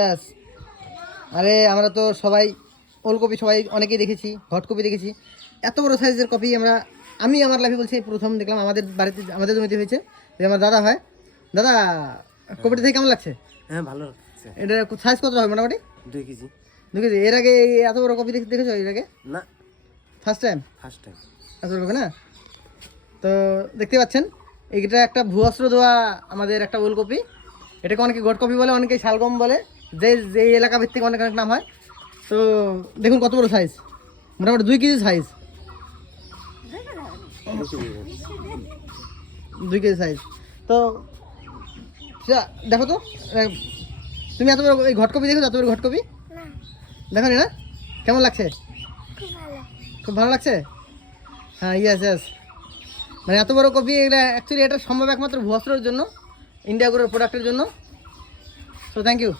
ব্যাস। আরে আমরা তো সবাই ওলকপি সবাই অনেকেই দেখেছি, হটকপি দেখেছি, এত বড় সাইজের কপি আমি আমার লাইফে বলছি প্রথম দেখলাম। আমাদের বাড়িতে আমাদের জমিতে হয়েছে, যে আমার দাদা হয়। দাদা, কপিটা থেকে কেমন লাগছে? হ্যাঁ ভালো লাগছে। এটা সাইজ কত হবে মোটামুটি? 2 কেজি। 2 কেজি। এর আগে এত বড় কপি দেখেছো এর আগে? না, ফার্স্ট টাইম। First time. এত বড় কপি না? তো দেখতে পাচ্ছেন, এইটা একটা ভুয়স্ত্র দেওয়া আমাদের একটা ওলকপি। এটাকে অনেকে ঘটকপি বলে, অনেকে শালগম বলে, যে যে এলাকা ভিত্তিক অনেক অনেক নাম হয়। তো দেখুন কত বড় সাইজ, মোটামুটি 2 কেজি সাইজ। 2 KG size. তো দেখো তো, তুমি এত বড় এই ঘটকপি দেখো, এত বড় ঘটকপি দেখো না? কেমন লাগছে? খুব ভালো লাগছে। হ্যাঁ, ইয়েস ইয়েস। মানে এত বড় কপি, এটা অ্যাকচুয়ালি এটা সম্ভব একমাত্র ভুয়স্ত্রের জন্য, ইন্ডিয়া গ্রোর প্রোডাক্টের জন্য। So thank you.